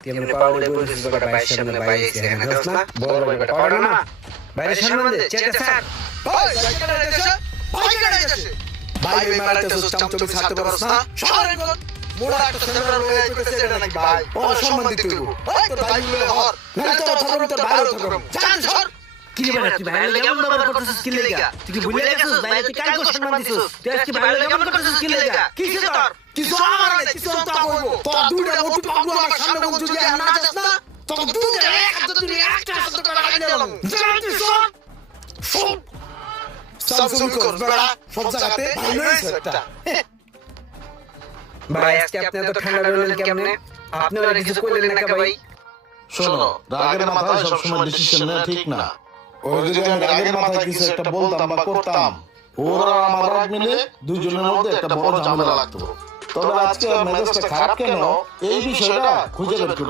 তেমনি পাউডে বলছিস বেটা বাইরের সামনে বাইরে এসে না দোস না বড় বড় বেটা পাউডে না বাইরে সামনে দে চেটা স্যার ভাই কেন এসে ভাই কেন এসে ভাই ভাই মারতে তো চামচমি ছাড়তে পারছ না শহরে কোন মোড়া একটা সেন্ট্রাল হয়ে কইতেছে এটা নাকি ভাই ও সম্মান দিতে হইব ভাই তো ভাই মিলে হর না তো ধরম তো ভালো ধরম জান সর কি রে বেটা তুই বাইরে কেমন ব্যবহার করতেছিস কি লাগা তুই কি ভুলে গেছিস বাইরে তুই কাই কোশ্চেন মান দিছিস তুই আজকে বাইরে কেমন করতেছিস কি লাগা কিসে তোর কিছু আমার নাই কিছু তো করব তো দুইটা মোটু পাগলু আমার সামনে কোন যদি না যাস না তো দুইটা এক হাতে তুই একটা হাতে তো লাগাই দিলাম জান তুই সর সর সামসুং কর বড়া সব জায়গাতে ভালো হইছে একটা ভাই আজকে আপনি এত ঠান্ডা রইলেন কেমনে আপনি আর কিছু কইলেন না ভাই শোনো রাগের মাথায় সবসময় ডিসিশন নেওয়া ঠিক না। ওর যদি আমি রাগের মাথায় কিছু একটা বলতাম বা করতাম, ওরা আমার রাগ মিলে দুইজনের মধ্যে একটা বড় ঝামেলা লাগতো। তবে আজকে মেজাজটা খারাপ কেন এই বিষয়টা খুঁজে বের